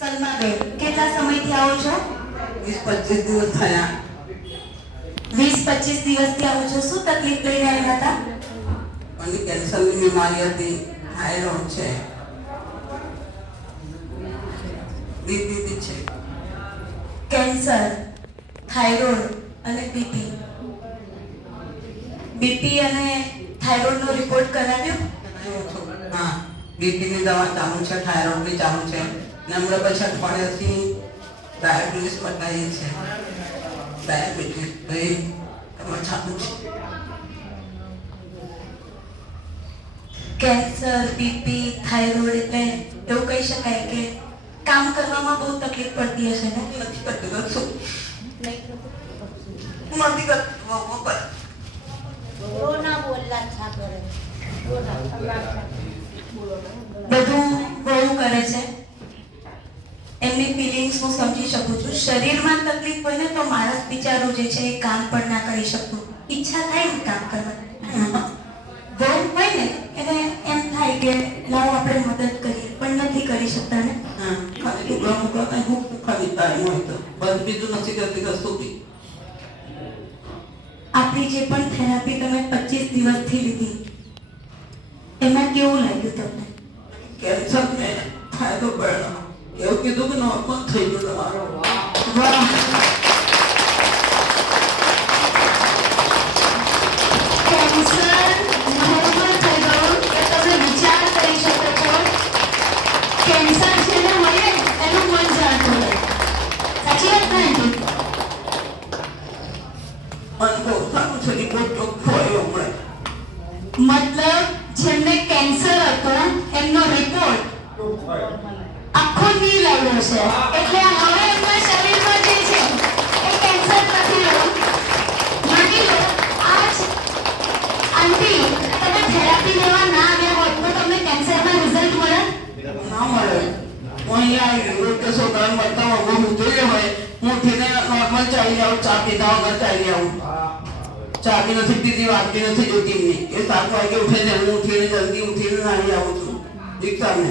સલમાબેન, કેટલા સમયથી આવો છો? 20-25 દિવસ થયા. 20-25 દિવસથી આવો છો. શું તકલીફ લઈને આવ્યા હતા? મને કેન્સરની બીમારી હતી, થાઇરોઇડ છે, બીપી છે. કેન્સર, થાઇરોઇડ અને બીપી. બીપી અને થાઇરોઇડનો રિપોર્ટ કરાવ્યો? હા, બીપીની દવા ચાલુ છે, થાઇરોઇડની ચાલુ છે, ને હમણાં પછી અઠવાડિયાથી ડાયાબિટીસ બતાવી છે. ડાયાબિટીસ એમાં ચાલુ છે. કેન્સર, બીપી, થાઇરોઇડ એટલે એવું કહી શકાય કે કામ કરવામાં બહુ તકલીફ પડતી હશે ને? નથી કરતી કશું, નથી બધું બહુ કરે છે. એમની ફિલિંગ્સ હું સમજી શકું છું. શરીરમાં તકલીફ હોય ને તો માણસ બિચારો જે છે એ કામ પણ ના કરી શકતું. ઈચ્છા થાય ને કામ કરવાની, બહુ હોય ને એને એમ થાય કે લાવો આપણે મદદ કરીએ, પણ નથી કરી શકતા ને. ખાલી હું ખાલી ટાઈમ હોય તો બસ, બીજું નથી કરતી કશું બી. આપણી જે પણ થેરાપી તમે 25 દિવસથી લીધી એમાં કેવું લાગ્યું તમને? કેન્સર ને ફાયદો પડ્યો એવું કીધું કે નોર્મલ થઈ ગયું તમારું. વાહ! કેન્સર નોર્મલ થઈ ગયું એ તમે વિચાર કરી શકો છો. કેન્સર જેને મળે એનું મન જાણતું હોય. સાચી વાત ને? અનુભવ સારું છે, રિપોર્ટ ચોખ્ખો આવ્યો હમણાં. મતલબ જેમને કેન્સર હતું એમનો રિપોર્ટ આખો નીલ આવ્યો છે, એટલે હવે એમના શરીરમાં જે છે એ કેન્સર નથી રહ્યું. માની લો આજ આંટી તમે થેરાપી લેવા ના આવ્યા હોત તો તમને કેન્સરના રિઝલ્ટ મળે? ના મળે. હું અહીંયા આવી રોજ કે છોકરાને બતાવો, હું જોઈએ હોય હું ઉઠીને નોર્મલ ચાલી આવું, ચા પીધા વગર ચાલી આવું. ચા બી નથી પીધી, વાગતી નથી જોતી એમની. એ 7 વાગે ઉઠે છે, હું ઉઠીને જલ્દી ઉઠીને નાહી આવું છું રિક્ષાને.